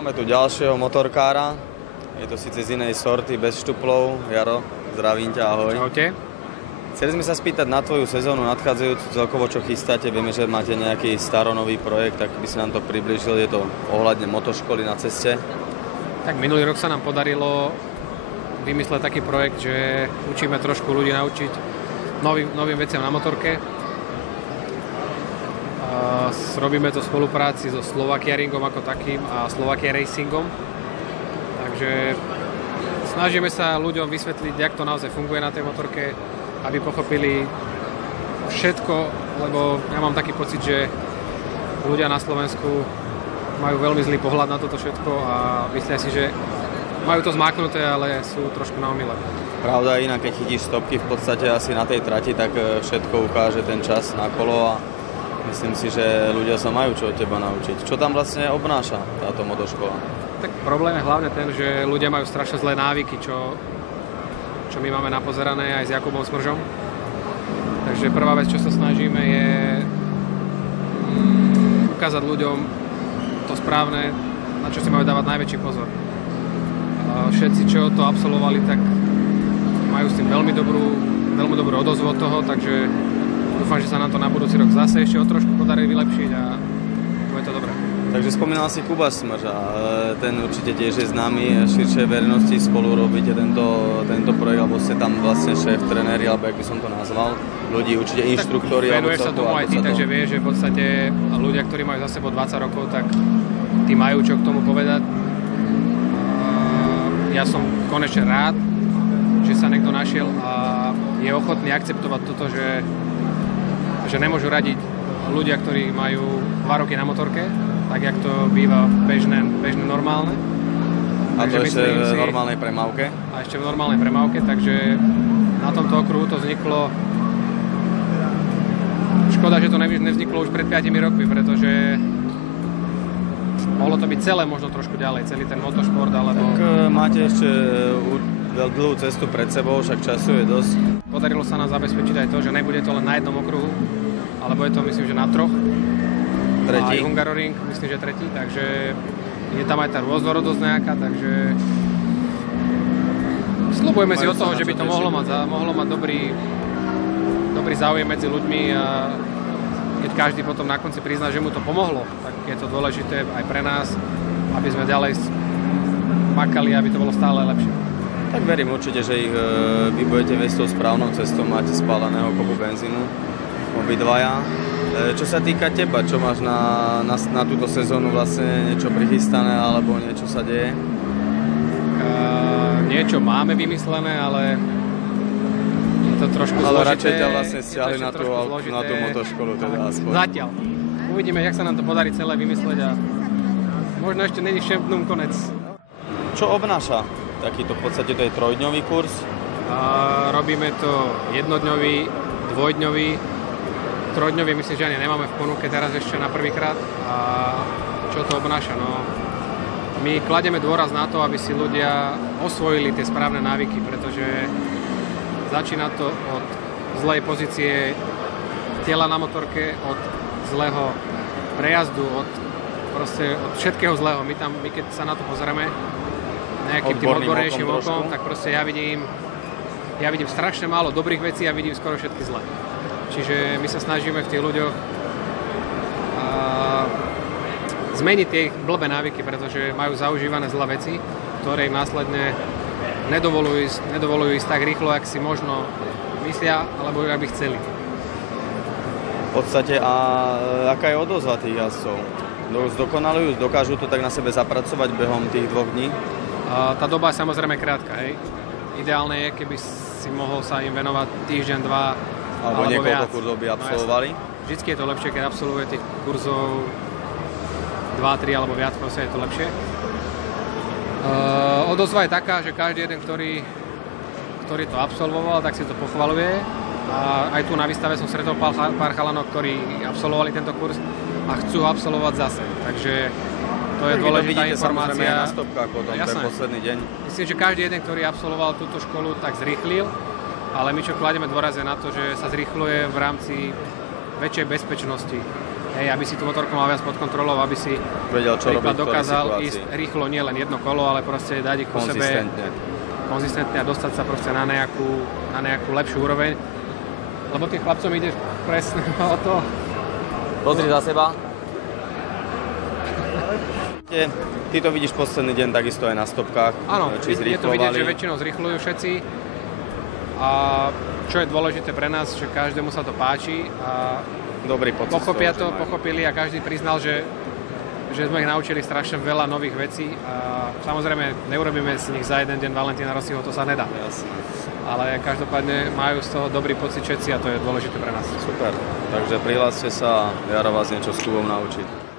Máme tu ďalšieho motorkára. Je to síce z inej sorty, bez štuplov. Jaro, zdravím ťa, ahoj. Čaute. Chceli sme sa spýtať na tvoju sezónu nadchádzajúcu, celkovo čo chystáte. Vieme, že máte nejaký staronový projekt, tak by si nám to priblížil. Je to ohľadne motoškoly na ceste. Tak minulý rok sa nám podarilo vymysleť taký projekt, že učíme trošku ľudí naučiť novým veciam na motorke. Robíme to v spolupráci so Slovakia Ringom ako takým a Slovakia Racingom. Takže snažíme sa ľuďom vysvetliť, jak to naozaj funguje na tej motorke, aby pochopili všetko, lebo ja mám taký pocit, že ľudia na Slovensku majú veľmi zlý pohľad na toto všetko a myslia si, že majú to zmáknuté, ale sú trošku na omyle. Pravda je inak, keď chytíš stopky v podstate asi na tej trati, tak všetko ukáže ten čas na kolo a myslím si, že ľudia sa majú čo od teba naučiť. Čo tam vlastne obnáša táto motoškola? Tak problém je hlavne ten, že ľudia majú strašne zlé návyky, čo my máme napozerané aj s Jakubom Smržom. Takže prvá vec, čo sa snažíme, je ukázať ľuďom to správne, na čo si majú dávať najväčší pozor. Všetci, čo to absolvovali, tak majú s tým veľmi dobrú odozvu od toho, takže dúfam, že sa nám to na budúci rok zase ešte o trošku podarí vylepšiť a bude to dobré. Takže spomínal si Kuba Smrž a ten určite tiež je známy širšej verejnosti, spolu robíte tento projekt, alebo ste tam vlastne šéf, trenéri, alebo jak by som to nazval, ľudí, určite inštruktori. Venuješ sa tomu aj ty, takže vieš, že v podstate ľudia, ktorí majú za sebou 20 rokov, tak tí majú čo k tomu povedať. Ja som konečne rád, že sa niekto našiel a je ochotný akceptovať toto, že nemôžu radiť ľudia, ktorí majú 2 roky na motorke, tak jak to býva bežné normálne. A to ešte v normálnej premávke? A ešte v normálnej premávke, takže na tomto okruhu to vzniklo. Škoda, že to nevzniklo už pred 5 rokmi, pretože mohlo to byť celé možno trošku ďalej, celý ten motošport, alebo... Tak máte ešte dlhú cestu pred sebou, však času je dosť. Podarilo sa nám zabezpečiť aj to, že nebude to len na jednom okruhu, alebo je to myslím, že na 3. Tretí. Aj Hungaroring, myslím, že 3. Takže je tam aj tá rôznorodosť nejaká, takže sľubujeme si od toho, že by to mohlo mať dobrý záujem medzi ľuďmi a keď každý potom na konci prizná, že mu to pomohlo, tak je to dôležité aj pre nás, aby sme ďalej makali, aby to bolo stále lepšie. Tak verím určite, že ich vy budete viesť tou správnou cestou, máte spáleného kopu benzínu, obidvaja. Čo sa týka teba, čo máš na túto sezónu vlastne niečo prichystané alebo niečo sa deje? Niečo máme vymyslené, ale je to trošku zložité. Ale radšej ťa vlastne stiahli na tú motoškolu teda aspoň. Zatiaľ. Uvidíme, jak sa nám to podarí celé vymysleť a možno ešte není všem konec. Čo obnáša takýto, v podstate to je 3-dňový kurz? Robíme to 1-dňový, 2-dňový, 3-dňový myslím, že ani nemáme v ponuke teraz ešte na prvýkrát. A čo to obnáša? No, my kladieme dôraz na to, aby si ľudia osvojili tie správne návyky, pretože začína to od zlej pozície tela na motorke, od zlého prejazdu, od všetkého zlého. My keď sa na to pozrieme nejakým tým odbornejším okom, tak proste ja vidím strašne málo dobrých vecí a vidím skoro všetky zlé. Čiže my sa snažíme v tých ľuďoch zmeniť tie blbé návyky, pretože majú zaužívané zlé veci, ktoré im následne nedovolujú ísť tak rýchlo, ak si možno myslia, alebo ak by chceli. V podstate, a aká je odozva tých jazdcov? Zdokonalujú, dokážu to tak na sebe zapracovať behom tých 2 dní? Tá doba je samozrejme krátka, hej. Ideálne je, keby si mohol sa im venovať týždeň, 2, alebo niekoľko viac. kurzov by absolvovali? Vždycky je to lepšie, keď absolvuje tých kurzov 2, 3 alebo viac, proste je to lepšie. Odozva je taká, že každý jeden, ktorý to absolvoval, tak si to pochvaľuje. A aj tu na výstave som stretol pár chalanov, ktorí absolvovali tento kurz a chcú absolvovať zase. Takže to je dôležitá informácia. Na stopkách potom, ten posledný deň. Myslím, že každý jeden, ktorý absolvoval túto školu, tak zrýchlil. Ale my čo kladieme dôraz je na to, že sa zrýchluje v rámci väčšej bezpečnosti aby si tú motorku mal viac pod kontrolou, aby si Vedel, čo robiť v ktorej dokázal situácii. ísť rýchlo, nie len jedno kolo, ale proste dať ich po sebe konzistentne a dostať sa proste na nejakú lepšiu úroveň. Lebo tým chlapcom ide presne o to. Pozri za seba. Ty to vidíš posledný deň takisto aj na stopkách. Áno, či je to vidieť, že zrýchlovali. väčšinou zrýchľujú všetci. A čo je dôležité pre nás, že každému sa to páči a Dobrý pocit z toho, že majú. pochopili a každý priznal, že sme ich naučili strašne veľa nových vecí a samozrejme neurobíme z nich za jeden deň Valentína Rossiho, to sa nedá. Jasne. Ale každopádne majú z toho dobrý pocit všetci a to je dôležité pre nás. Super. Takže prihláste sa, Jaro vás niečo s klubom naučiť.